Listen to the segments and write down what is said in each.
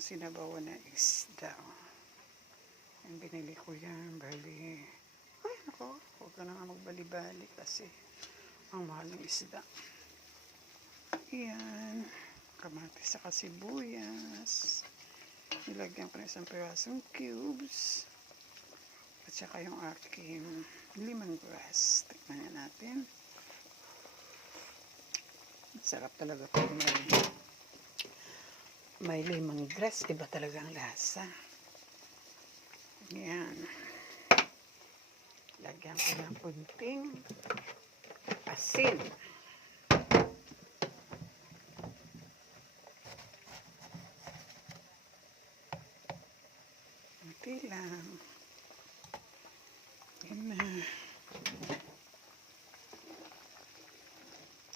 akong sinabawan na isda. Ang binili ko yan, bali. Ay, nako, huwag ka na nga magbali-bali kasi ang mahal ng isda. Yan, kamatis sa sibuyas. Nilagyan ko na isang pirasong cubes. At saka yung aking lemongrass. Tignan natin. Sarap talaga pag may lemongrass. Iba talaga ang lasa. Yan. Lagyan ko ng kunting asin. Kunti lang. Yan na.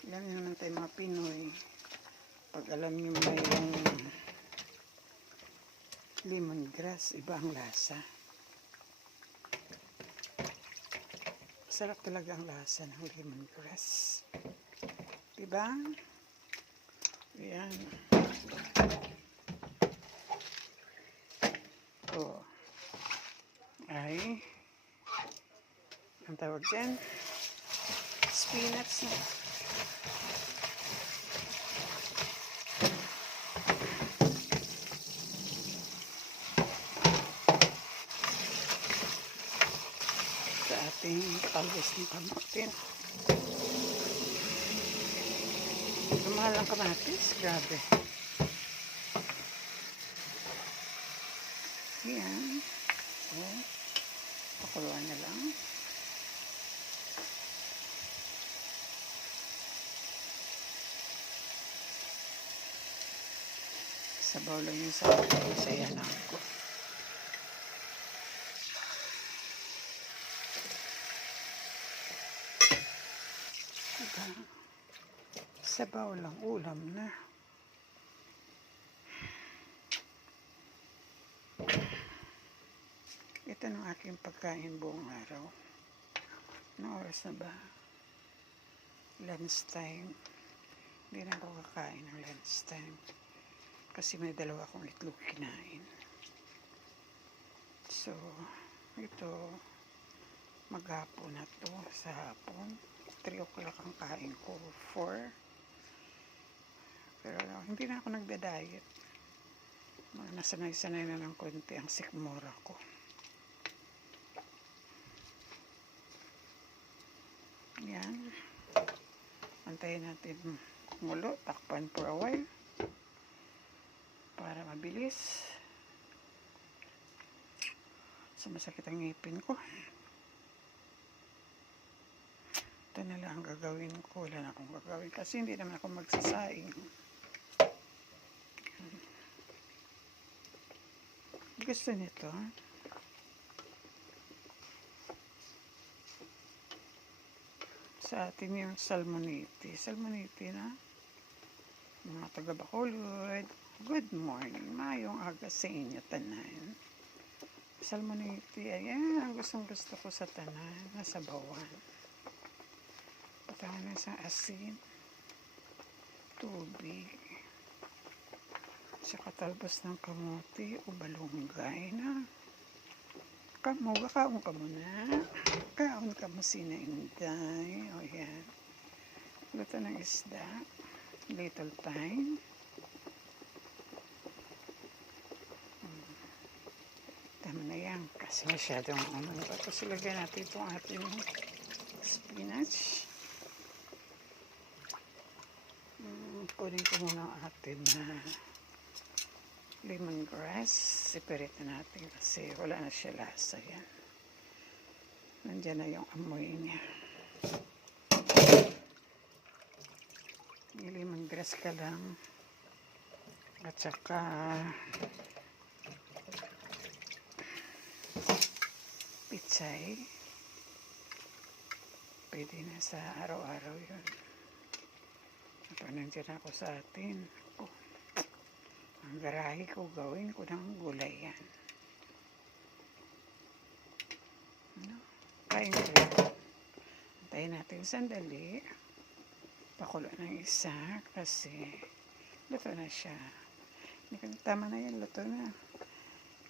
Alam niyo naman tayo mga Pinoy. Pag alam niyo mayroong lemongrass, iba ang lasa. Sarap talaga ang lasa ng lemongrass. Diba? Ayan. Ito ay ang tawag dyan, spinach na. Sa ating talbos ng kamatis. Mahal ang kamatis, grabe. Yan. So, pakuluan na lang. Sabaw lang yung sa sayanan ko. Diba? Sabaw lang, ulam na. Ito ng aking pagkain buong araw. Anong oras na ba? Lunch time. Hindi na ako kakain ng lunch time. Kasi may dalawa akong itlog kinain. So, ito, maghapon na to sa hapon. 3 o'clock ang kain ko. 4. Pero hindi na ako nagda-diet. Nasanay-sanay na ng konti ang sikmura ko. Yan. Antayin natin mulo. Takpan for a while. Para mabilis. Sumasakit ang ngipin ko. Ito na lang ang gagawin ko. Wala na akong gagawin. Kasi hindi naman ako magsasaing. Gusto nito. Sa atin yung salmonite. Salmonite na. Mga taga-Bacolod. Good morning. Mayong aga sa inyo, tanan. Salmonite. Ayan. Ang gustong-gusto ko sa tanan. Nasa bawan. Patangan na sa asin. Tubig. Sa katalbos ng kamote o balunggay na. Kamuga, kaon ka muna. Kaon ka mo sinainday. O yan. Luto ng isda. Little time. Tama na yan. Kasi masyadong tapos ilagay natin itong ating spinach. Kunin ko muna ang ating lemongrass. Separate na natin kasi wala na siya lasa yan. Nandiyan na yung amoy niya. Yung lemongrass ka lang. At saka pichay. Pwede na sa araw-araw yun. At nandiyan ako sa atin. Ang garahe ko, gawin ko ng gulay yan. No? Kain ko yan. Antayin natin sandali. Pakulo ng isa kasi luto na siya. Tama na yan, luto na.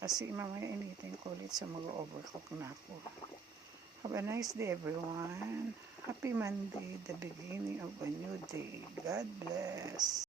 Kasi mamaya initin ko ulit so mag-overcook na ako. Have a nice day everyone. Happy Monday, the beginning of a new day. God bless.